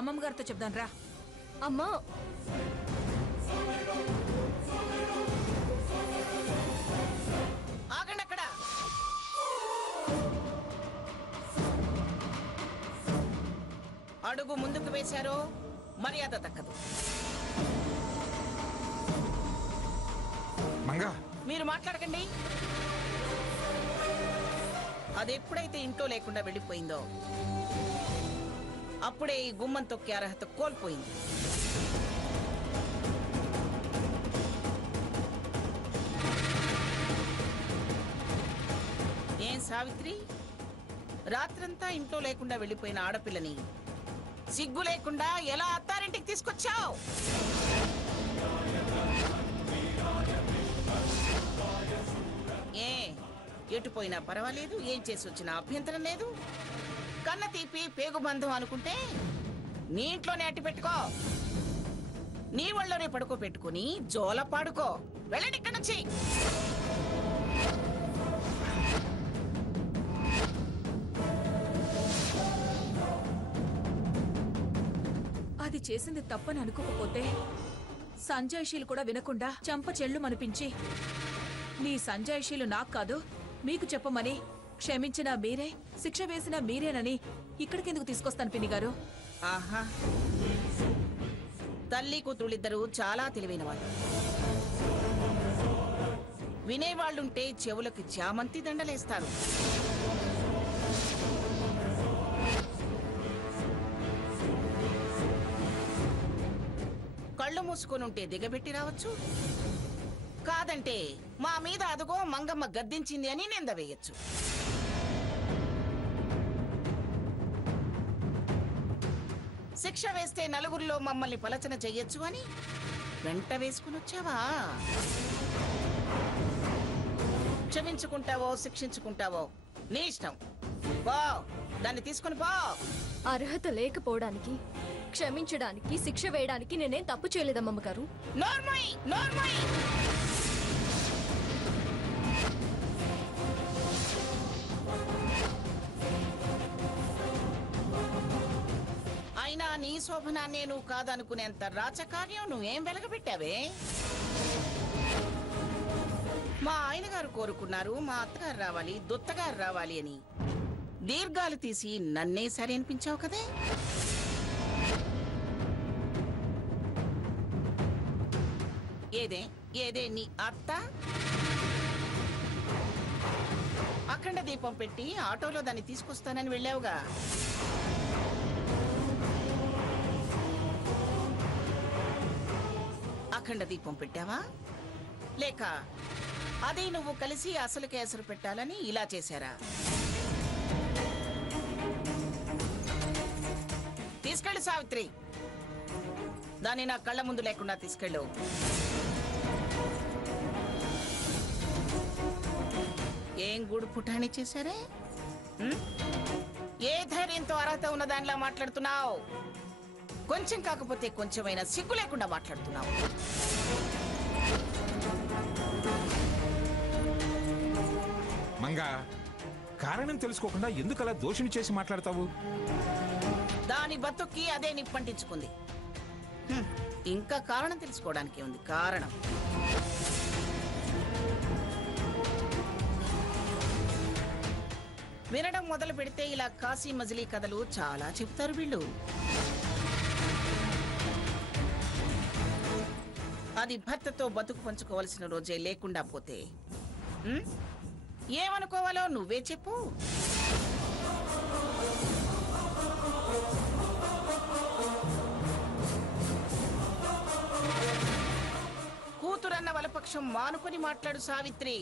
అమ్మమ్మ గారితో చెప్దాం రా. అమ్మా, ఆగండి అక్కడ. అడుగు ముందుకు వేశారో మర్యాద దక్కదు. మీరు మాట్లాడకండి. అది ఎప్పుడైతే ఇంట్లో లేకుండా వెళ్ళిపోయిందో అప్పుడే ఈ గుమ్మం తొక్కే అర్హత కోల్పోయింది. ఏం సావిత్రి, రాత్రంతా ఇంట్లో లేకుండా వెళ్ళిపోయిన ఆడపిల్లని సిగ్గు లేకుండా ఎలా అత్తారింటికి తీసుకొచ్చావు? ఎటు పోయినా పర్వాలేదు, ఏం చేసి వచ్చినా అభ్యంతరం లేదు. కన్న తీపి పేగు బంధం అనుకుంటే నీ ఇంట్లోనే అట్టి పెట్టుకో, నీ ఒళ్ళోనే పడుకో పెట్టుకుని జోల పాడుకో. వెళ్ళండి ఇక్కడి నుంచి. అది చేసింది తప్పని అనుకోకపోతే సంజాయిషీలు కూడా వినకుండా చంప చెల్లు మనిపించి నీ సంజాయిషీలు నాకు కాదు మీకు చెప్పమని క్షమించినా మీరే, శిక్ష వేసినా మీరేనని ఇక్కడికెందుకు తీసుకొస్తాను పిన్ని గారు? ఆహా, తల్లి కూతుళ్ళిద్దరూ చాలా తెలివైన వాళ్ళు. వినేవాళ్లుంటే చెవులకు చామంతి దండలేస్తారు. కళ్ళు మూసుకొనుంటే దిగబెట్టి రావచ్చు, కాదంటే మా మీద అదుగో మంగమ్మ గద్దించింది అని నింద వేయచ్చు. శిక్ష వేస్తే నలుగురిలో మమ్మల్ని పలచన చెయ్యొచ్చు అని వెంట వేసుకుని వచ్చావా? క్షమించుకుంటావో శిక్షించుకుంటావో నీ ఇష్టం. పో, దాన్ని తీసుకుని పో. అర్హత లేకపోవడానికి, క్షమించడానికి, శిక్ష వేయడానికి నేనేం తప్పు చేయలేదమ్మమ్మ గారు. నోర్మోయ్, నోర్మోయ్. అయినా నీ శోభనాన్నే నువ్వు కాదనుకునేంత రాచకార్యం నువ్వేం వెలగబెట్టావే? మా ఆయన గారు కోరుకున్నారు మా అత్తగారు రావాలి, దొత్తగారు రావాలి అని. దీర్ఘాలు తీసి నన్నే సరి అనిపించావు కదే. ఏదే ఏదే నీ అత్త? అఖండ దీపం పెట్టి ఆటోలో దాన్ని తీసుకొస్తానని వెళ్ళావుగా. అఖండ దీపం పెట్టావా, లేక అదే నువ్వు కలిసి అసలు కేసరు పెట్టాలని ఇలా చేశారా? తీసుకెళ్ళు సావిత్రి, దాన్ని నా కళ్ళ ముందు లేకుండా తీసుకెళ్ళు. ఏం గూడు పుటాని చేశారే? ఏ ధైర్యంతో అర్హత ఉన్న దానిలా మాట్లాడుతున్నావు? కొంచెం కాకపోతే కొంచెమైనా సిగ్గు లేకుండా మాట్లాడుతున్నావు. మంగా, కారణం తెలుసుకోకుండా ఎందుకు అలా దోషిని చేసి మాట్లాడతావు? దాని బతుక్కి అదే నిప్పంటించుకుంది. ఇంకా కారణం తెలుసుకోవడానికి ఉంది. కారణం వినడం మొదలు పెడితే ఇలా కాశీ మజిలీ కథలు చాలా చెబుతారు వీళ్ళు. అది భర్తతో బతుకు పంచుకోవలసిన రోజే లేకుండా పోతే ఏమనుకోవాలో నువ్వే చెప్పు. కూతురన్న వలపక్షం మానుకొని మాట్లాడు సావిత్రి.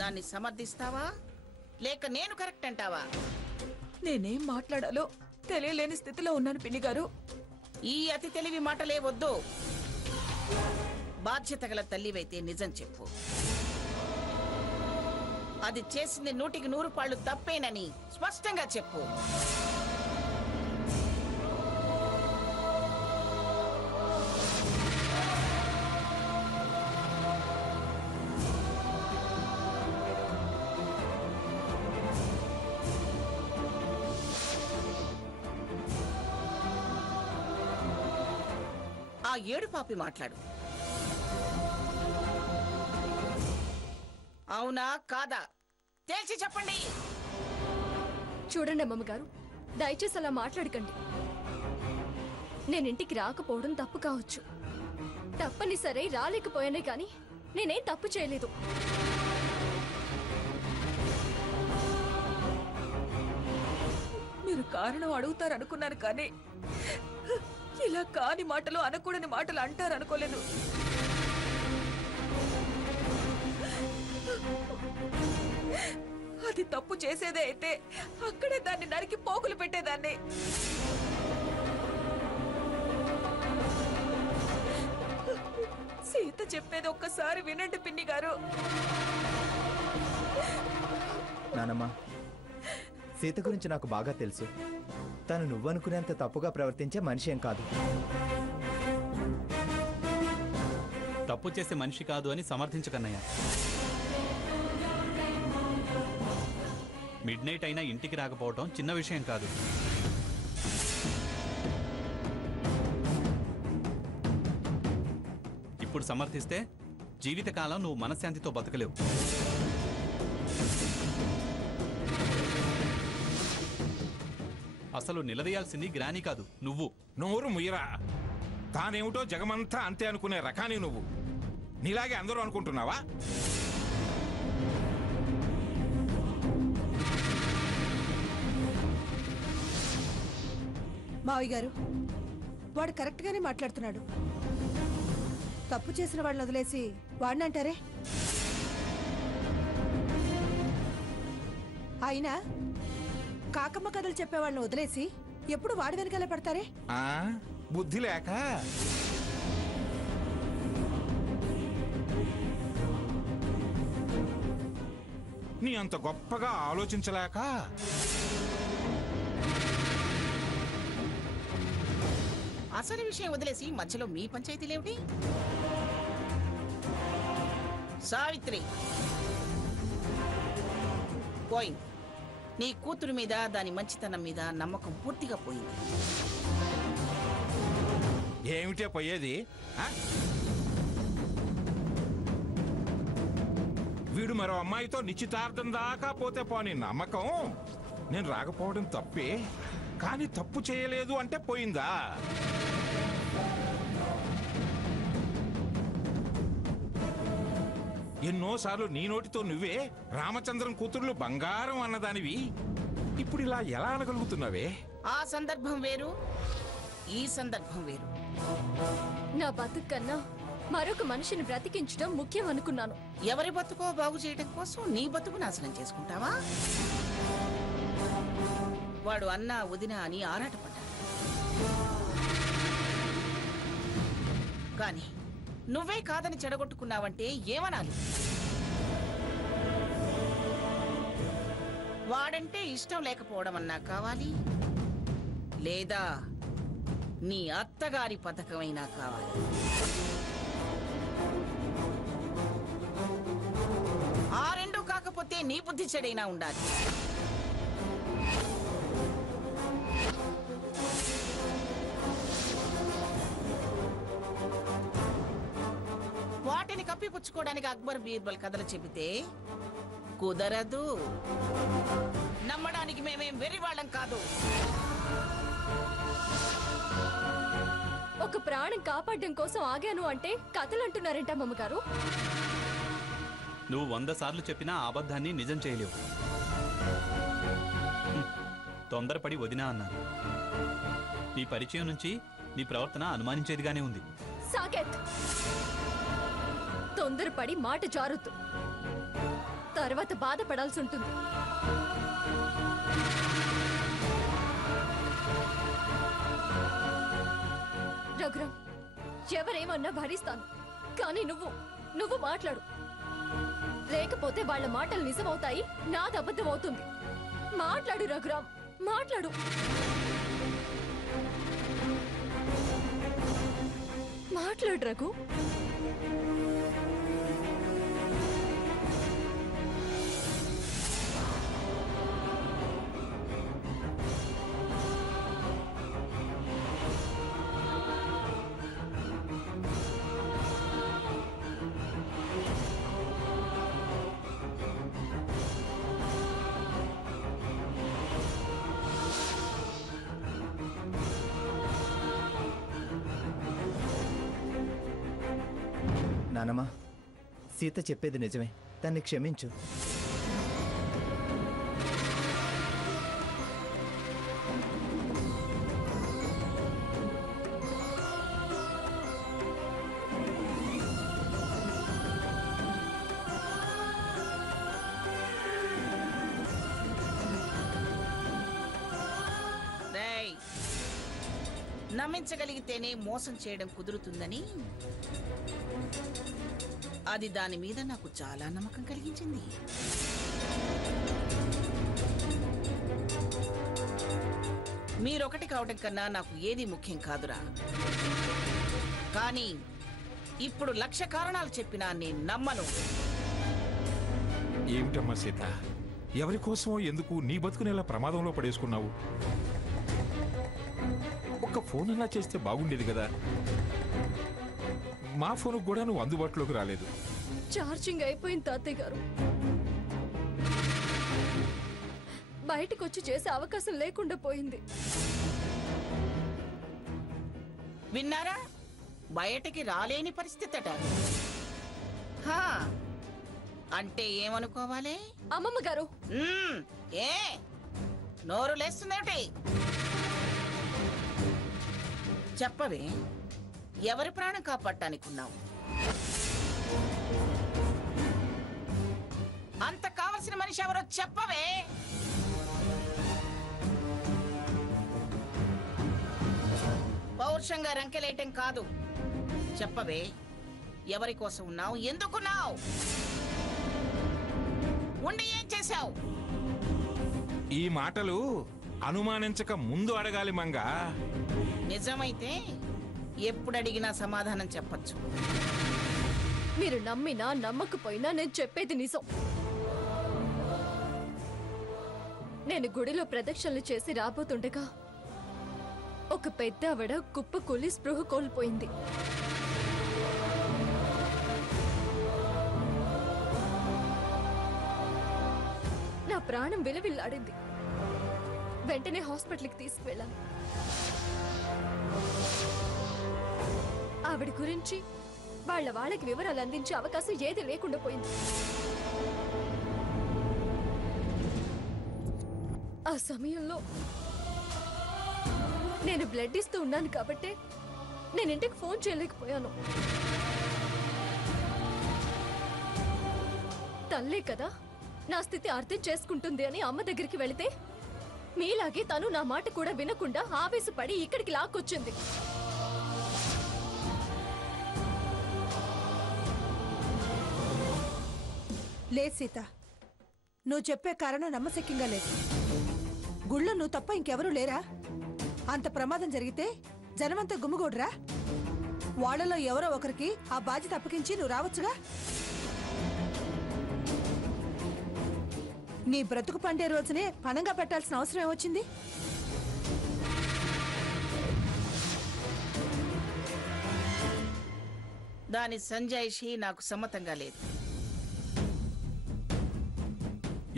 దాన్ని సమర్థిస్తావా లేక నేను కరెక్ట్ అంటావా? నేనేం మాట్లాడాలో తెలియలేని స్థితిలో ఉన్నాను పిన్ని గారు. ఈ అతి తెలివి మాటలే వద్దు. బాధ్యత గల తల్లివైతే నిజం చెప్పు. అది చేసింది 100కి 100 పాళ్ళు తప్పేనని స్పష్టంగా చెప్పు. ఏడు పాపి మాట్లాడు. అవునా కాదా తేల్చి చెప్పండి. చూడండి అమ్మమ్మగారు, దయచేసి అలా మాట్లాడకండి. నేను ఇంటికి రాకపోవడం తప్పు కావచ్చు, తప్పనిసరి రాలేకపోయానే కానీ నేనేం తప్పు చేయలేదు. మీరు కారణం అడుగుతారనుకున్నాను కానీ ఇలా కాని మాటలు అనకూడని మాటలు అంటారనుకోలేదు. అది తప్పు చేసేదే అయితే అక్కడే దాన్ని నరికి పోగులు పెట్టేదాన్ని. సీత చెప్పేది ఒక్కసారి వినండి పిన్ని గారు. నానమ్మ, సీత గురించి నాకు బాగా తెలుసు. తను నువ్వనుకునేంత తప్పుగా ప్రవర్తించే మనిషి ఏం కాదు. తప్పు చేసే మనిషి కాదు అని సమర్థించకన్నయ్య. మిడ్ నైట్ అయినా ఇంటికి రాకపోవటం చిన్న విషయం కాదు. ఇప్పుడు సమర్థిస్తే జీవితకాలం నువ్వు మనశ్శాంతితో బతకలేవు. అసలు నిలదీయాల్సింది గ్రాని కాదు, నువ్వు. నోరు ముయ్యరా. తానేమిటో జగమంతా అంతే అనుకునే రకాని నువ్వు. నీలాగే అందరూ అనుకుంటున్నావా? మావయ్య గారు, వాడు కరెక్ట్ గానే మాట్లాడుతున్నాడు. తప్పు చేసిన వాళ్ళని వదిలేసి వాడిని అంటారే. అయినా కాకమ్మ కథలు చెప్పేవాళ్ళని వదిలేసి ఎప్పుడు వాడి వెనకాలే పడతారే. ఆ బుద్ధి లేక. నీ అంత గొప్పగా ఆలోచించలేక. అసలు విషయం వదిలేసి మధ్యలో మీ పంచాయతీలేమిటి? సావిత్రి, పోయింది. నీ కూతురు మీద, దాని మంచితనం మీద నమ్మకం పూర్తిగా పోయింది. ఏమిటే పోయేది? వీడు మరో అమ్మాయితో నిశ్చితార్థం దాకా పోతే పోని నమ్మకం. నేను రాకపోవడం తప్పే, కానీ తప్పు చేయలేదు అంటే పోయిందా? ఎన్నోసార్లు నీ నోటితో నువ్వే రామచంద్రం కూతుర్లు బంగారం అన్నదానివి. ఇప్పుడు ఇలా ఎలా అనగలుగుతున్నావే? ఆ సందర్భం వేరు, ఈ సందర్భం వేరు. నా బతుకు కన్నా మరొక మనిషిని బ్రతికించడం ముఖ్యం అనుకున్నాను. ఎవరి బతుకో బాగు చేయడం కోసం నీ బతుకు నాశనం చేసుకుంటావా? వాడు అన్నా వదినా అని ఆరాటపడ్డాడు, కానీ నువ్వే కాదని చెడగొట్టుకున్నావంటే ఏమనాలి? వాడంటే ఇష్టం లేకపోవడం అన్నా కావాలి, లేదా నీ అత్తగారి పథకమైనా కావాలి. ఆ రెండు కాకపోతే నీ బుద్ధి చెడైనా ఉండాలి. వాటిని కప్పిపుచ్చుకోవడానికి అక్బర్ బీర్బల్ కథలు చెబితే కుదరదు. నమ్మడానికి మేమేం వెర్రివాళ్ళం కాదు. ఒక ప్రాణం కాపాడడం కోసం ఆగాను అంటే కథలు అంటున్నారంట అమ్మగారు. నువ్వు 100 సార్లు చెప్పినా ఆ అబద్ధాన్ని నిజం చేయలేవు. తొందరపడి వదినా అన్నాను. నీ పరిచయం నుంచి నీ ప్రవర్తన అనుమానించేదిగానే ఉంది. సాకేత్, తొందరపడి మాట జారుద్దు, తర్వాత బాధపడాల్సి ఉంటుంది. రఘురామ్, ఎవరేమన్నా భరిస్తాను, కానీ నువ్వు మాట్లాడు. లేకపోతే వాళ్ళ మాటలు నిజమవుతాయి, నాది అబద్ధం అవుతుంది. మాట్లాడు రఘురామ్, మాట్లాడు. మాట్లాడు రఘు. నానమ్మ, సీత చెప్పేది నిజమే. తన్ని క్షమించు. రేయ్, నమ్మించగలిగితేనే మోసం చేయడం కుదురుతుందని అది దాని మీద నాకు చాలా నమ్మకం కలిగించింది. మీరొకటి కావడం కన్నా నాకు ఏది ముఖ్యం కాదురా. కానీ ఇప్పుడు 1,00,000 కారణాలు చెప్పినా నేను నమ్మను. ఏమిటమ్మా సీత, ఎవరి కోసమో ఎందుకు నీ బతుకునేలా ప్రమాదంలో పడేసుకున్నావు? ఒక్క ఫోన్ అన్నా చేస్తే బాగుండేది కదా. మా ఫోన్కు కూడా నువ్వు అందుబాటులోకి రాలేదు. ఛార్జింగ్ అయిపోయింది తాతయ్య గారు. బయటకు వచ్చి చేసే అవకాశం లేకుండా పోయింది. విన్నారా? బయటికి రాలేని పరిస్థితి అట. హా, అంటే ఏమనుకోవాలి? అమ్మమ్మ గారు, ఏ నోరు లేస్తుందేమిటి? చెప్పవే, ఎవరి ప్రాణం కాపాడటానికున్నావు? అంత కావలసిన మనిషి ఎవరో చెప్పవే. పౌరుషంగా రంకెలేయటం కాదు, చెప్పవే. ఎవరి కోసం ఉన్నావు? ఎందుకున్నావు? ఉండి ఏం చేశావు? ఈ మాటలు అనుమానించక ముందు అడగాలి మంగా. నిజమైతే ఎప్పుడు అడిగినా సమాధానం చెప్పచ్చు. మీరు నమ్మినా నమ్మకపోయినా నేను చెప్పేది నిజం. నేను గుడిలో ప్రదక్షిణలు చేసి రాబోతుండగా ఒక పెద్ద ఆవిడ కుప్పకూలి స్పృహ కోల్పోయింది. నా ప్రాణం విలవిల్లాడింది. వెంటనే హాస్పిటల్కి తీసుకువెళ్ళాను. ఆవిడ గురించి వాళ్ళకి వివరాలు అందించే అవకాశం ఏది లేకుండా పోయింది. ఆ సమయంలో నేను బ్లడ్ ఇస్తూ ఉన్నాను కాబట్టి నేను ఇంటికి ఫోన్ చేయలేకపోయాను. తల్లే కదా, నా స్థితి అర్థం చేసుకుంటుంది అని అమ్మ దగ్గరికి వెళితే మీలాగే తను నా మాట కూడా వినకుండా ఆవేశపడి ఇక్కడికి లాక్కొచ్చింది. లేదు సీత, నువ్వు చెప్పే కారణం నమ్మశక్యంగా లేదు. గుళ్ళో నువ్వు తప్ప ఇంకెవరూ లేరా? అంత ప్రమాదం జరిగితే జనమంతా గుమ్ముగూడరా? వాళ్ళలో ఎవరో ఒకరికి ఆ బాధ్యత అప్పగించి నువ్వు రావచ్చుగా. నీ బ్రతుకు పండే రోజునే పణంగా పెట్టాల్సిన అవసరం ఏమొచ్చింది? దాని సంజాయిషి నాకు సమ్మతంగా లేదు.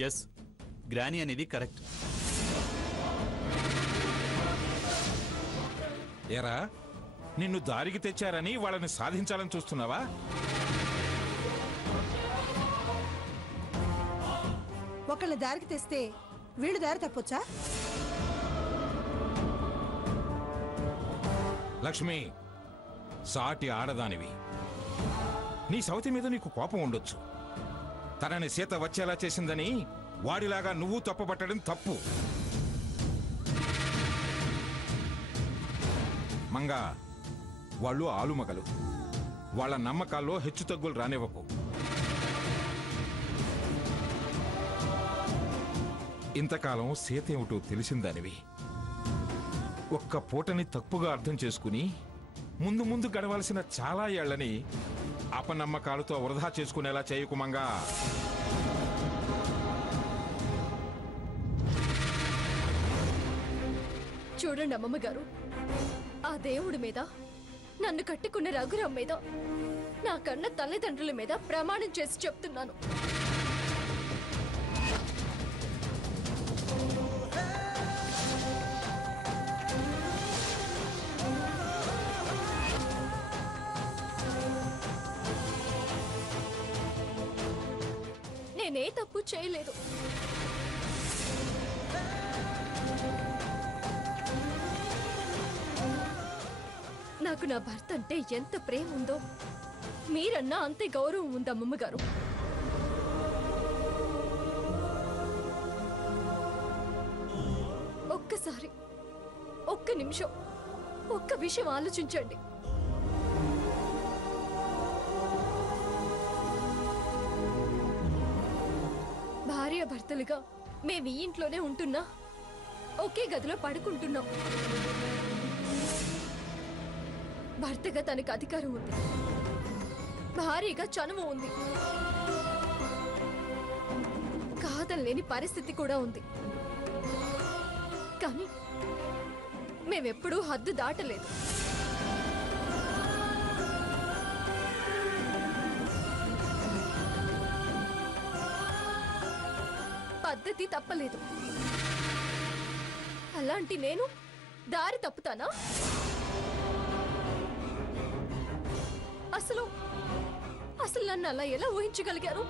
ఎస్, గ్రాని అనేది కరెక్ట్. ఏరా, నిన్ను దారికి తెచ్చారని వాళ్ళని సాధించాలని చూస్తున్నావా? ఒకళ్ళని దారికి తెస్తే వీళ్ళు దారి తప్పొచ్చా? లక్ష్మి, సాటి ఆడదానివి. నీ సవతి మీద నీకు కోపం ఉండొచ్చు. తనని సీత వచ్చేలా చేసిందని వాడిలాగా నువ్వు తప్పుపట్టడం తప్పు. మంగా, వాళ్ళు ఆలుమగలు. వాళ్ళ నమ్మకాల్లో హెచ్చుతగ్గులు రానివ్వకు. ఇంతకాలం సీత ఏమిటో తెలిసిందానివి. ఒక్క పూటని తప్పుగా అర్థం చేసుకుని ముందు ముందు గడవలసిన చాలా ఏళ్లని అపనమ్మకాలతో వృధా చేసుకునేలా చేయకు మంగా. చూడండి అమ్మమ్మ గారు, ఆ దేవుడి మీద, నన్ను కట్టుకున్న రఘురాం మీద, నా కన్న తల్లిదండ్రుల మీద ప్రమాణం చేసి చెప్తున్నాను. నేనే తప్పు చేయలేదు. నాకు నా భర్త అంటే ఎంత ప్రేమ ఉందో మీరన్నా అంతే గౌరవం ఉందమ్మమ్మ గారు. ఒక్కసారి ఒక్క నిమిషం ఒక్క విషయం ఆలోచించండి. భార్యాభర్తలుగా మేము ఈ ఇంట్లోనే ఉంటున్నా, ఒకే గదిలో పడుకుంటున్నాం. భర్తగా తనకు అధికారం ఉంది, భార్యగా చనువు ఉంది, కాదనలేని పరిస్థితి కూడా ఉంది. కానీ మేమెప్పుడూ హద్దు దాటలేదు. పద్ధతి తప్పలేదు. అలాంటి నేను దారి తప్పుతానా? అసలు అసలు నన్ను అలా ఎలా ఊహించగలిగారు?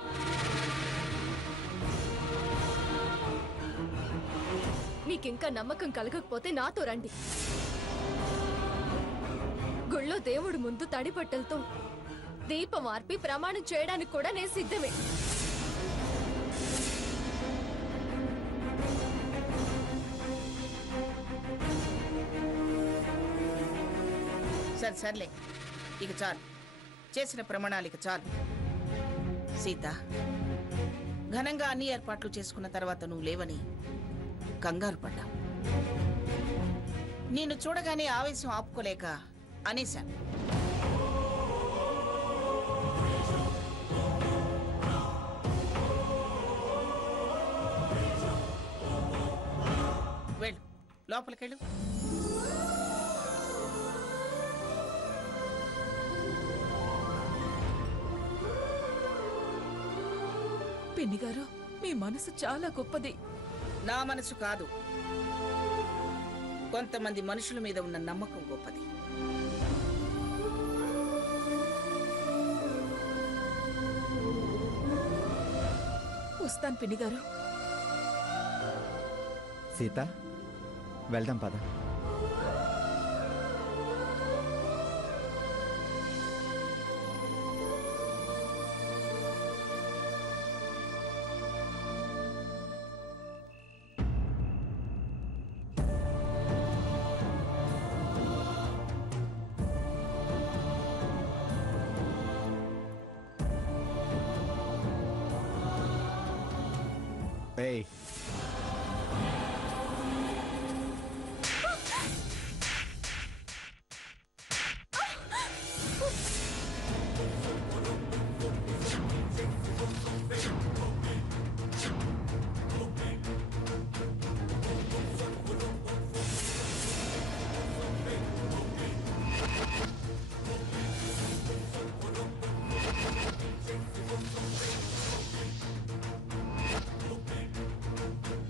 మీకింకా నమ్మకం కలగకపోతే నాతో రండి. గుళ్ళో దేవుడి ముందు తడి బట్టలతో దీపం ఆర్పి ప్రమాణం చేయడానికి కూడా నేను సిద్ధమే. సర్లే, ఇక చాలు. చేసిన ప్రమాణాలు ఇక చాలు. సీత, ఘనంగా అన్ని ఏర్పాట్లు చేసుకున్న తర్వాత నువ్వు లేవని కంగారు పడ్డా. నిన్ను చూడగానే ఆవేశం ఆపుకోలేక అనేశాను. వెళ్ళు, లోపలికెళ్ళు. పిన్ని గారు, మీ మనసు చాలా గొప్పది. నా మనసు కాదు, కొంతమంది మనుషుల మీద ఉన్న నమ్మకం గొప్పది. వస్తాను పిన్ని గారు. సీత, వెళ్దాం పద. ఏయ్,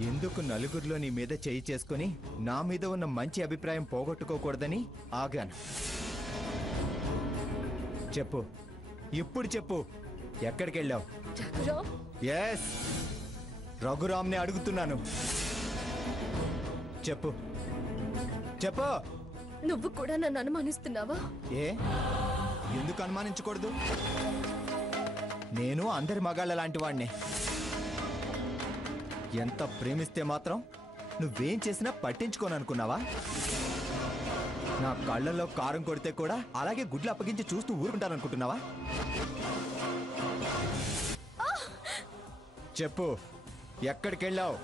ఎందుకు నలుగురిలో నీ మీద చేయి చేసుకుని నా మీద ఉన్న మంచి అభిప్రాయం పోగొట్టుకోకూడదని ఆగాను. చెప్పు, ఇప్పుడు చెప్పు, ఎక్కడికి వెళ్ళావు? ఎస్, రఘురామ్ని అడుగుతున్నాను. చెప్పు చెప్పు. నువ్వు కూడా నన్ను అనుమానిస్తున్నావా? ఏ, ఎందుకు అనుమానించకూడదు? నేను అందరి మగాళ్ళ లాంటి వాడిని. ఎంత ప్రేమిస్తే మాత్రం నువ్వేం చేసినా పట్టించుకోననుకున్నావా? నా కళ్ళల్లో కారం కొడితే కూడా అలాగే గుడ్లు అప్పగించి చూస్తూ ఊరుకుంటాననుకుంటున్నావా? చెప్పు, ఎక్కడికి వెళ్ళావు?